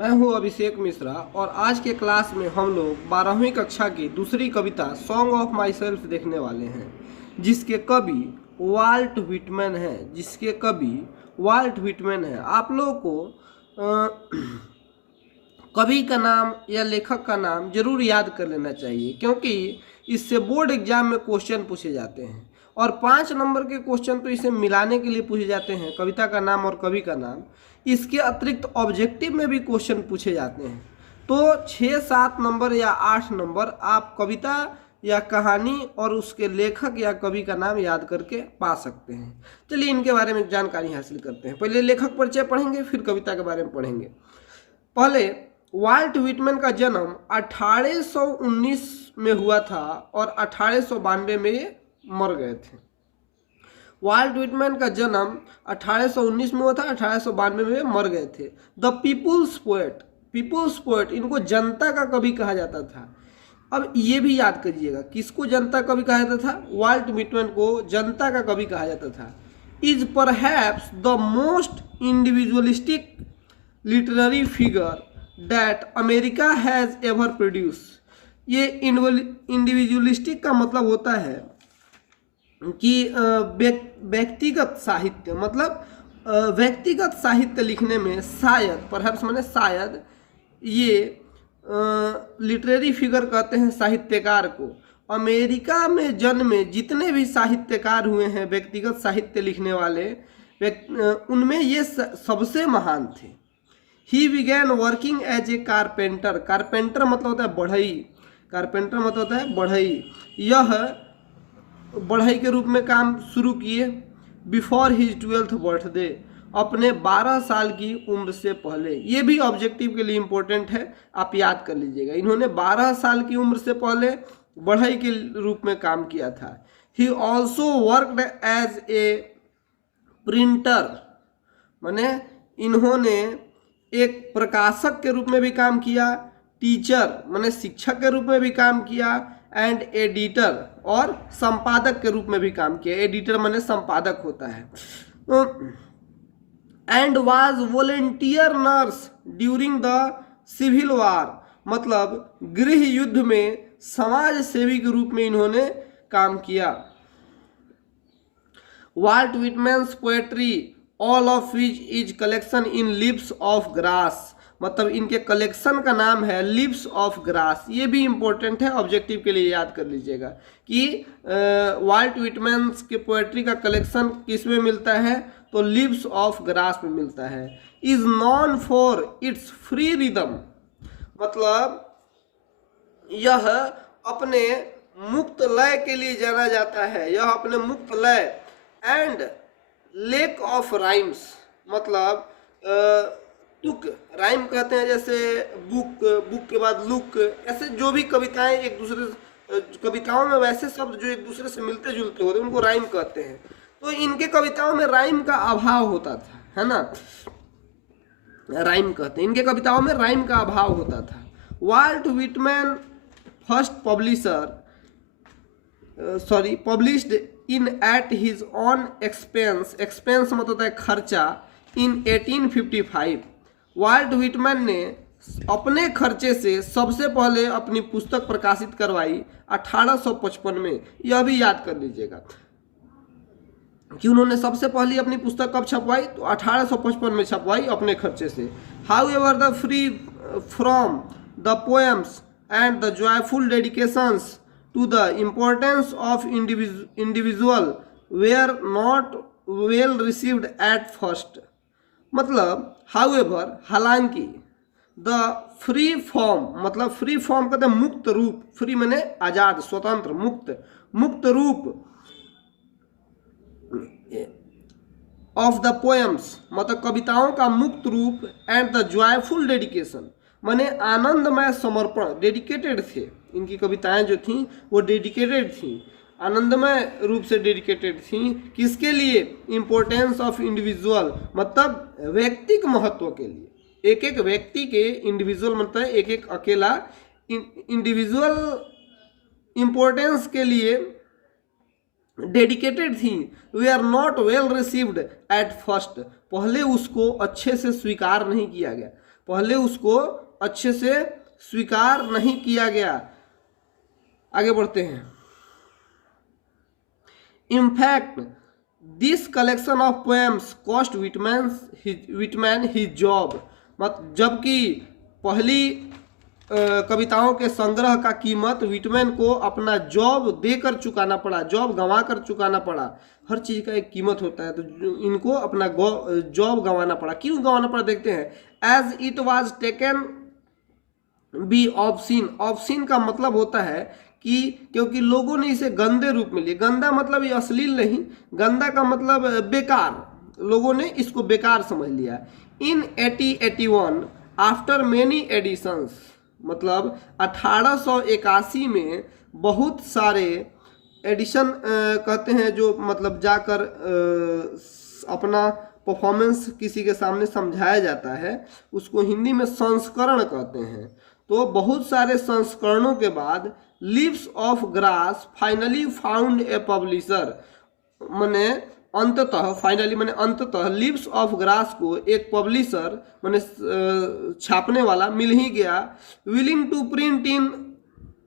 मैं हूं अभिषेक मिश्रा और आज के क्लास में हम लोग 12वीं कक्षा की दूसरी कविता सॉन्ग ऑफ माई सेल्फ देखने वाले हैं, जिसके कवि वाल्ट व्हिटमैन है। आप लोगों को कवि का नाम या लेखक का नाम जरूर याद कर लेना चाहिए, क्योंकि इससे बोर्ड एग्जाम में क्वेश्चन पूछे जाते हैं और 5 नंबर के क्वेश्चन तो इसे मिलाने के लिए पूछे जाते हैं, कविता का नाम और कवि का नाम। इसके अतिरिक्त ऑब्जेक्टिव में भी क्वेश्चन पूछे जाते हैं। तो 6-7 नंबर या 8 नंबर आप कविता या कहानी और उसके लेखक या कवि का नाम याद करके पा सकते हैं। चलिए इनके बारे में जानकारी हासिल करते हैं। पहले लेखक परिचय पढ़ेंगे, फिर कविता के बारे में पढ़ेंगे। पहले वाल्ट व्हिटमैन का जन्म 1819 में हुआ था और 1892 में ये मर गए थे। वाल्ट व्हिटमैन का जन्म 1819 में हुआ था, 1892 में मर गए थे। द पीपुल्स पोएट, इनको जनता का कवि कहा जाता था। अब ये भी याद करिएगा, किसको जनता कवि कहा जाता था? वाल्ट व्हिटमैन को जनता का कवि कहा जाता था। Is perhaps the most individualistic literary figure that America has ever produce. ये इंडिविजुअलिस्टिक का मतलब होता है कि व्यक्तिगत साहित्य, मतलब व्यक्तिगत साहित्य लिखने में शायद, परहैप्स माने शायद, ये लिटरेरी फिगर कहते हैं साहित्यकार को। अमेरिका में जन्मे जितने भी साहित्यकार हुए हैं, व्यक्तिगत साहित्य लिखने वाले, उनमें ये सबसे महान थे। He began working as a carpenter, carpenter मतलब होता है बढ़ई, कारपेंटर मतलब होता है बढ़ई। यह बढ़ई के रूप में काम शुरू किए बिफोर हिज 12th बर्थडे, अपने 12 साल की उम्र से पहले। ये भी ऑब्जेक्टिव के लिए इम्पोर्टेंट है, आप याद कर लीजिएगा। इन्होंने 12 साल की उम्र से पहले बढ़ई के रूप में काम किया था। He also worked as a printer, माने इन्होंने एक प्रकाशक के रूप में भी काम किया, टीचर माने शिक्षक के रूप में भी काम किया, एंड एडिटर और संपादक के रूप में भी काम किया। एडिटर माने संपादक होता है। And was volunteer nurse during the civil war, मतलब गृह युद्ध में समाज सेवी के रूप में इन्होंने काम किया। Walt Whitman's poetry all of which is collection in leaves of grass, मतलब इनके कलेक्शन का नाम है लिप्स ऑफ ग्रास। ये भी इंपॉर्टेंट है, ऑब्जेक्टिव के लिए याद कर लीजिएगा कि वाल्ट व्हिटमैन्स के पोएट्री का कलेक्शन किस में मिलता है, तो लिप्स ऑफ ग्रास में मिलता है। Is non for its free rhythm, मतलब यह अपने मुक्त लय के लिए जाना जाता है, यह अपने मुक्त लय। एंड लेक ऑफ राइम्स, मतलब तुक, राइम कहते हैं, जैसे बुक के बाद लुक, ऐसे जो भी कविताएं एक दूसरे, कविताओं में वैसे शब्द जो एक दूसरे से मिलते जुलते होते हैं उनको राइम कहते हैं। तो इनके कविताओं में राइम का अभाव होता था, है ना, राइम कहते हैं। इनके कविताओं में राइम का अभाव होता था। Walt Whitman first published in at his own expense, expense मतलब होता है खर्चा, इन 1855। वाल्ट व्हिटमैन ने अपने खर्चे से सबसे पहले अपनी पुस्तक प्रकाशित करवाई 1855 में। यह भी याद कर लीजिएगा कि उन्होंने सबसे पहले अपनी पुस्तक कब छपवाई, तो 1855 में छपवाई अपने खर्चे से। How ever the free from the poems and the joyful dedications to the importance of individual were not well received at first, मतलब however, हालांकि, the free form, मतलब free form कहते हैं मुक्त रूप, free माने आजाद, स्वतंत्र, मुक्त रूप of the poems, मतलब कविताओं का मुक्त रूप, and the joyful dedication माने आनंदमय समर्पण, डेडिकेटेड थे। इनकी कविताएं जो थीं वो डेडिकेटेड थीं, आनंदमय रूप से डेडिकेटेड थीं। किसके लिए? इम्पोर्टेंस ऑफ इंडिविजुअल, मतलब व्यक्तिक महत्व के लिए। एक एक व्यक्ति के, इंडिविजुअल मतलब एक एक अकेला, इंडिविजुअल इम्पोर्टेंस के लिए डेडिकेटेड थी। We are not well received at first, पहले उसको अच्छे से स्वीकार नहीं किया गया, पहले उसको अच्छे से स्वीकार नहीं किया गया। आगे बढ़ते हैं। In fact this collection of poems cost Whitman his job, जबकि पहली कविताओं के संग्रह का कीमत विटमैन को अपना जॉब देकर चुकाना पड़ा, जॉब गंवा कर चुकाना पड़ा। हर चीज़ का एक कीमत होता है, तो इनको अपना जॉब गंवाना पड़ा। क्यों गंवाना पड़ा देखते हैं। As it was taken be obscene, obscene का मतलब होता है कि क्योंकि लोगों ने इसे गंदे रूप में लिया। गंदा मतलब ये अश्लील नहीं, गंदा का मतलब बेकार, लोगों ने इसको बेकार समझ लिया। इन 1881 आफ्टर मेनी एडिशंस, मतलब 1881 में बहुत सारे एडिशन कहते हैं, जो मतलब जाकर अपना परफॉर्मेंस किसी के सामने समझाया जाता है, उसको हिंदी में संस्करण कहते हैं। तो बहुत सारे संस्करणों के बाद leaves of grass finally found a publisher, माने अंततः, फाइनली माने अंततः लीव्स ऑफ ग्रास को एक पब्लिशर माने छापने वाला मिल ही गया। Willing to print in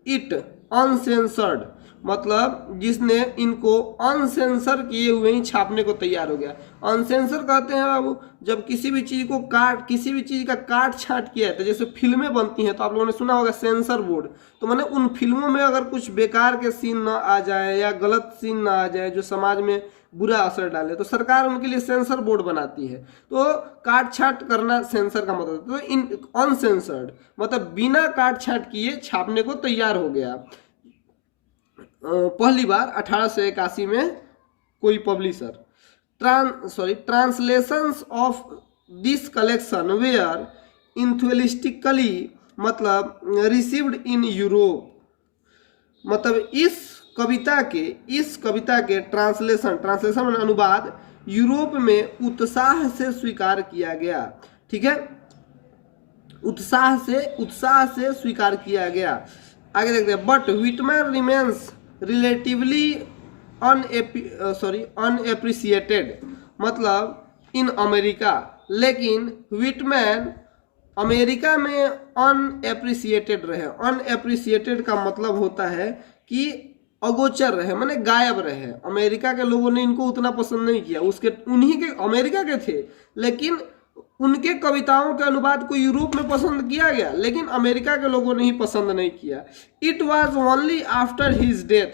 it uncensored, मतलब जिसने इनको अनसेंसर किए हुए ही छापने को तैयार हो गया। अनसेंसर कहते हैं बाबू जब किसी भी चीज़ को किसी भी चीज़ का काट छांट किया जाता है। जैसे फिल्में बनती हैं तो आप लोगों ने सुना होगा सेंसर बोर्ड, तो मैंने उन फिल्मों में अगर कुछ बेकार के सीन ना आ जाए या गलत सीन ना आ जाए जो समाज में बुरा असर डाले, तो सरकार उनके लिए सेंसर बोर्ड बनाती है। तो काट छांट करना सेंसर का मतलब, तो इन अनसेंसर्ड मतलब बिना काट छांट किए छापने को तैयार हो गया। पहली बार 1881 में कोई publisher. Translations of this collection were enthusiastically मतलब रिसीव्ड इन यूरोप, मतलब इस कविता के ट्रांसलेशन में अनुवाद यूरोप में उत्साह से स्वीकार किया गया। ठीक है, उत्साह से स्वीकार किया गया। आगे देखते हैं। बट विटमैन रिमेन्स रिलेटिवली अनएप्रिसिएटेड, मतलब इन अमेरिका, लेकिन विटमैन अमेरिका में अनएप्रिसिएटेड रहे। अनएप्रिसिएटेड का मतलब होता है कि अगोचर रहे, माने गायब रहे। अमेरिका के लोगों ने इनको उतना पसंद नहीं किया। उन्हीं के अमेरिका के थे, लेकिन उनके कविताओं के अनुवाद को यूरोप में पसंद किया गया, लेकिन अमेरिका के लोगों ने ही पसंद नहीं किया। It was only after his death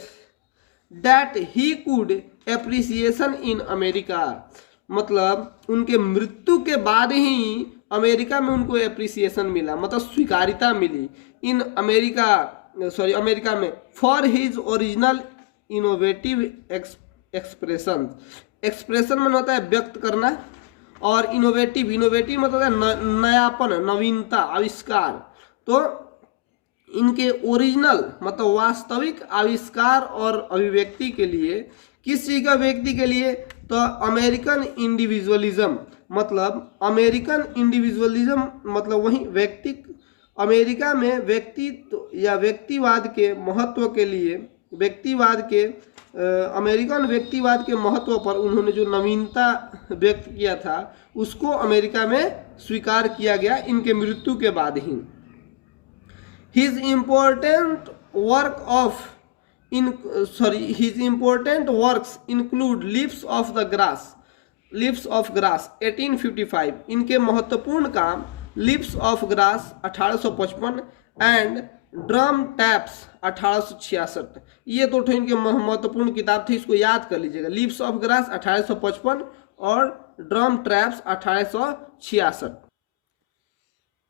that he could appreciation in America, मतलब उनके मृत्यु के बाद ही अमेरिका में उनको एप्रिसिएशन मिला, मतलब स्वीकारिता मिली। इन अमेरिका में for his original innovative expression में होता है व्यक्त करना, और इनोवेटिव मतलब है नयापन, नवीनता, आविष्कार। तो इनके ओरिजिनल मतलब वास्तविक आविष्कार और अभिव्यक्ति के लिए, किस चीज़ का व्यक्ति के लिए, तो अमेरिकन इंडिविजुअलिज्म, मतलब अमेरिकन इंडिविजुअलिज्म मतलब वही अमेरिका में व्यक्तित्व या व्यक्तिवाद के महत्व के लिए, अमेरिकन व्यक्तिवाद के महत्व पर उन्होंने जो नवीनता व्यक्त किया था उसको अमेरिका में स्वीकार किया गया इनके मृत्यु के बाद ही। His important works include Leaves of Grass 1855, इनके महत्वपूर्ण काम Leaves of Grass 1855 and drum taps 1866, ये दो इनके महत्वपूर्ण किताब थी, इसको याद कर लीजिएगा। लीव्स ऑफ ग्रास 1855 और ड्रम ट्रैप्स 1866।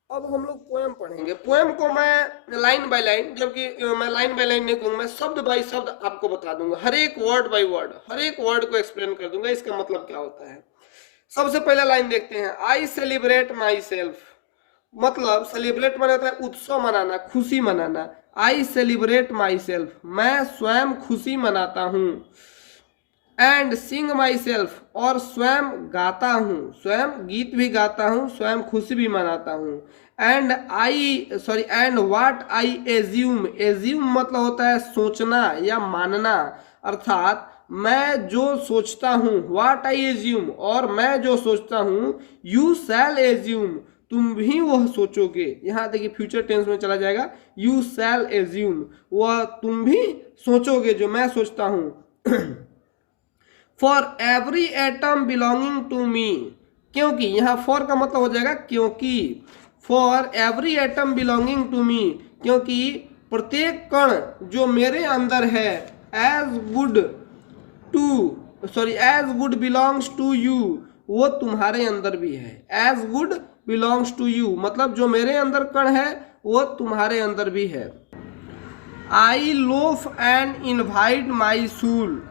अब हम लोग पोएम पढ़ेंगे। पोएम को मैं लाइन बाय लाइन, जबकि मैं लाइन बाय लाइन नहीं कहूँगा, मैं शब्द बाय शब्द आपको बता दूंगा, हर एक वर्ड बाय वर्ड, हर एक वर्ड को एक्सप्लेन कर दूंगा इसका मतलब क्या होता है। सबसे पहला लाइन देखते हैं। आई सेलिब्रेट माई सेल्फ, मतलब सेलिब्रेट माना होता है उत्सव मनाना, खुशी मनाना। आई सेलिब्रेट माई सेल्फ, मैं स्वयं खुशी मनाता हूँ। एंड सिंग माई सेल्फ, और स्वयं गाता हूँ, स्वयं गीत भी गाता हूँ, स्वयं खुशी भी मनाता हूँ। And what I assume, assume मतलब होता है सोचना या मानना, अर्थात मैं जो सोचता हूँ, व्हाट आई एज्यूम, और मैं जो सोचता हूँ, यू शैल एज्यूम, तुम भी वह सोचोगे। यहाँ देखिए फ्यूचर टेंस में चला जाएगा, यू शैल एज्यूम, वह तुम भी सोचोगे जो मैं सोचता हूँ। For every atom belonging to me, क्योंकि यहाँ फॉर का मतलब हो जाएगा क्योंकि। For every atom belonging to me, क्योंकि प्रत्येक कण जो मेरे अंदर है, as good belongs to you, वो तुम्हारे अंदर भी है। As good belongs to you मतलब जो मेरे अंदर कण है वो तुम्हारे अंदर भी है। आई लोफ एंड इनवाइट माई सूल,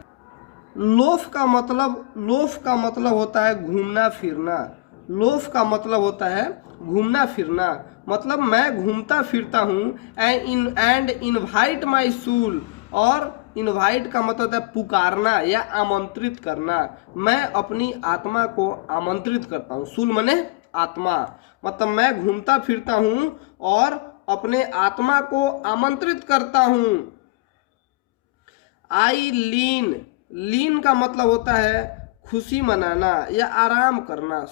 लोफ का मतलब होता है घूमना फिरना। लोफ का मतलब होता है घूमना फिरना, मतलब मैं घूमता फिरता हूँ। एंड इनवाइट माई सूल, और इनवाइट का मतलब है पुकारना या आमंत्रित करना। मैं अपनी आत्मा को आमंत्रित करता हूँ। सूल माने आत्मा, मतलब मैं घूमता फिरता हूँ और अपने आत्मा को आमंत्रित करता हूँ। आई लीन का मतलब होता है खुशी मनाना या आराम करना।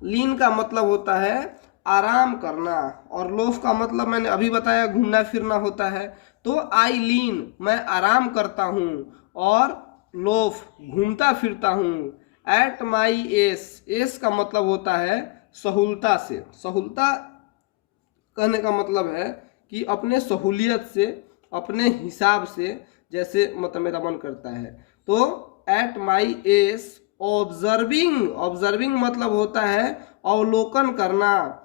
लीन का मतलब होता है आराम करना, और लोफ का मतलब मैंने अभी बताया घूमना फिरना होता है। तो आई लीन मैं आराम करता हूँ, और लोफ घूमता फिरता हूँ। एट माई एस का मतलब होता है सहूलता से। सहूलता कहने का मतलब है कि अपने सहूलियत से, अपने हिसाब से, जैसे मतलब मेरा मन करता है। तो एट माई एस ऑब्जर्विंग मतलब होता है अवलोकन करना।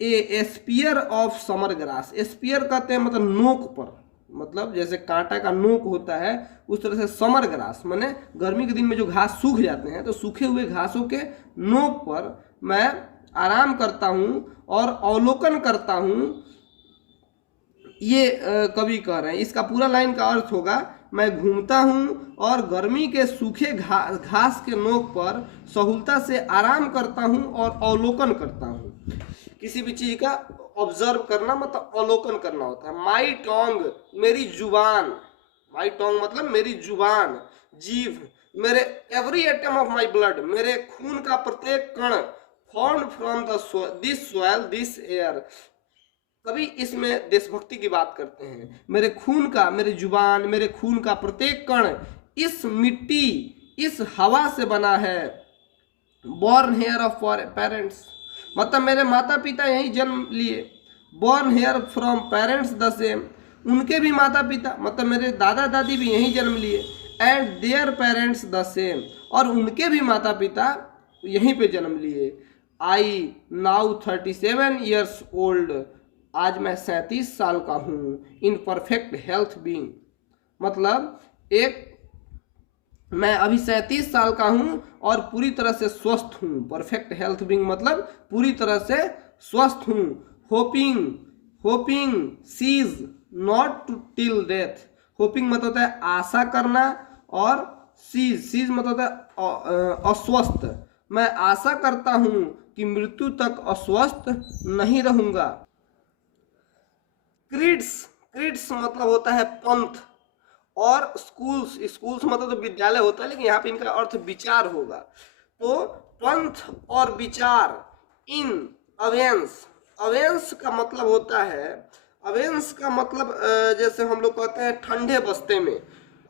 A spear of summer grass, spear कहते हैं मतलब नोक पर, मतलब जैसे कांटा का नोक होता है उस तरह से समर ग्रास माने गर्मी के दिन में जो घास सूख जाते हैं, तो सूखे हुए घासों के नोक पर मैं आराम करता हूँ और अवलोकन करता हूँ। ये कवि कह रहे हैं। इसका पूरा लाइन का अर्थ होगा, मैं घूमता हूँ और गर्मी के सूखे घास के नोक पर सहूलता से आराम करता हूँ और अवलोकन करता हूँ। किसी भी चीज का ऑब्जर्व करना मतलब अवलोकन करना होता है। माई टोंग मेरी जुबान, माई टोंग मतलब मेरी जुबान, जीभ। मेरे every atom of my blood, मेरे खून का प्रत्येक कण, form from this soil this air. कभी इसमें देशभक्ति की बात करते हैं। मेरे जुबान, मेरे खून का प्रत्येक कण इस मिट्टी, इस हवा से बना है। बॉर्न हेयर ऑफ पेरेंट्स मतलब मेरे माता पिता यहीं जन्म लिए। Born hair from parents the same, उनके भी माता पिता मतलब मेरे दादा दादी भी यहीं जन्म लिए। And their parents the same, और उनके भी माता पिता यहीं पे जन्म लिए। आई नाउ 37 ईयर्स ओल्ड, आज मैं 37 साल का हूँ। इन परफेक्ट हेल्थ बीइंग मतलब मैं अभी 37 साल का हूँ और पूरी तरह से स्वस्थ हूँ। परफेक्ट हेल्थ बीइंग मतलब पूरी तरह से स्वस्थ हूँ। Hoping cease not to till death, hoping मतलब होता है आशा करना, और सीज मतलब होता है अस्वस्थ। मैं आशा करता हूँ कि मृत्यु तक अस्वस्थ नहीं रहूँगा। क्रीड्स मतलब होता है पंथ, और स्कूल्स मतलब तो विद्यालय होता है, लेकिन यहाँ पे इनका अर्थ विचार होगा। तो पंथ और विचार इन अवेंस का मतलब होता है, अवेंस का मतलब जैसे हम लोग कहते हैं ठंडे बस्ते में।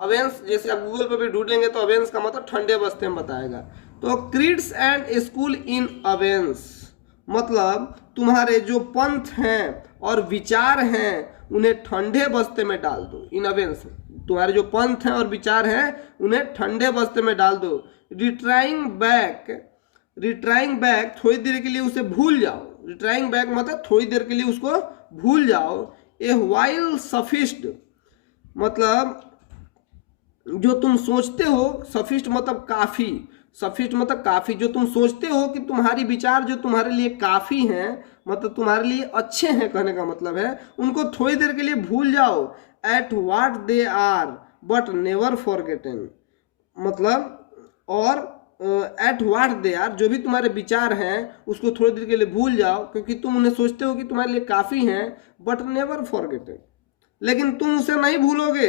अवेंस जैसे आप गूगल पर भी ढूंढेंगे तो अवेंस का मतलब ठंडे बस्ते में बताएगा। तो क्रीड्स एंड स्कूल इन अवेंस मतलब तुम्हारे जो पंथ हैं और विचार हैं उन्हें ठंडे बस्ते में डाल दो। इन अवेंस तुम्हारे जो पंथ हैं और विचार हैं उन्हें ठंडे बस्ते में डाल दो। रिट्राइंग बैक थोड़ी देर के लिए उसे भूल जाओ। रिट्राइंग बैक मतलब थोड़ी देर के लिए उसको भूल जाओ। ए व्हाइल सफिस्ट मतलब जो तुम सोचते हो, सफिस्ट मतलब काफ़ी, सफिस्ट मतलब काफ़ी। जो तुम सोचते हो कि तुम्हारी विचार जो तुम्हारे लिए काफ़ी हैं, मतलब तुम्हारे लिए अच्छे हैं कहने का मतलब है, उनको थोड़ी देर के लिए भूल जाओ। At what they are but never forgotten मतलब, और एट वाट दे आर जो भी तुम्हारे विचार हैं उसको थोड़ी देर के लिए भूल जाओ, क्योंकि तुम उन्हें सोचते हो कि तुम्हारे लिए काफ़ी हैं, बट नेवर फॉरगेटन लेकिन तुम उसे नहीं भूलोगे।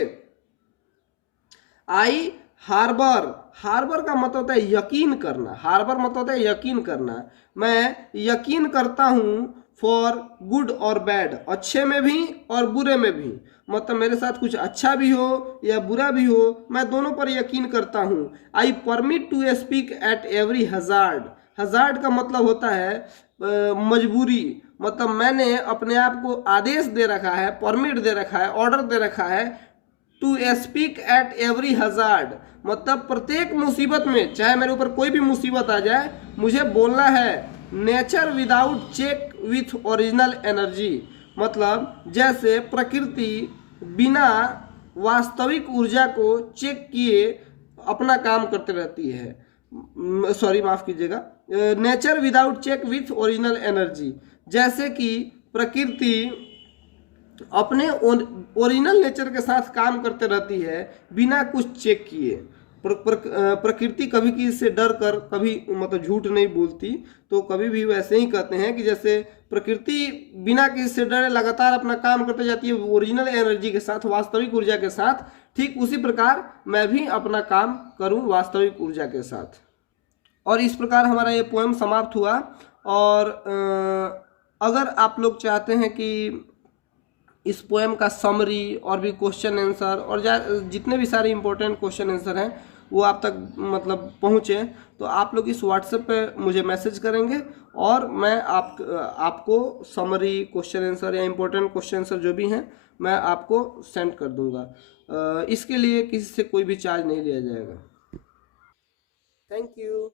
आई हार्बर हार्बर का मतलब होता है यकीन करना, हार्बर मतलब होता है यकीन करना। मैं यकीन करता हूँ फॉर गुड और बैड, अच्छे में भी और बुरे में भी, मतलब मेरे साथ कुछ अच्छा भी हो या बुरा भी हो, मैं दोनों पर यकीन करता हूँ। I permit to speak at every hazard, hazard का मतलब होता है मजबूरी, मतलब मैंने अपने आप को आदेश दे रखा है, परमिट दे रखा है, ऑर्डर दे रखा है to speak at every hazard, मतलब प्रत्येक मुसीबत में, चाहे मेरे ऊपर कोई भी मुसीबत आ जाए, मुझे बोलना है। Nature without check with original energy, मतलब जैसे प्रकृति बिना वास्तविक ऊर्जा को चेक किए अपना काम करते रहती है, सॉरी माफ कीजिएगा, nature without check with original energy, जैसे कि प्रकृति अपने ओरिजिनल नेचर के साथ काम करते रहती है बिना कुछ चेक किए। प्रकृति कभी किसी से डर कर कभी मतलब झूठ नहीं बोलती, तो कभी भी वैसे ही कहते हैं कि जैसे प्रकृति बिना किसी से डरे लगातार अपना काम करते जाती है ओरिजिनल एनर्जी के साथ, वास्तविक ऊर्जा के साथ, ठीक उसी प्रकार मैं भी अपना काम करूं वास्तविक ऊर्जा के साथ। और इस प्रकार हमारा ये पोएम समाप्त हुआ। और अगर आप लोग चाहते हैं कि इस पोएम का समरी और भी क्वेश्चन आंसर और जितने भी सारे इंपॉर्टेंट क्वेश्चन आंसर हैं वो आप तक मतलब पहुँचे, तो आप लोग इस व्हाट्सएप पे मुझे मैसेज करेंगे और मैं आपको समरी, क्वेश्चन आंसर या इंपॉर्टेंट क्वेश्चन आंसर जो भी हैं मैं आपको सेंड कर दूंगा। इसके लिए किसी से कोई भी चार्ज नहीं लिया जाएगा। Thank you.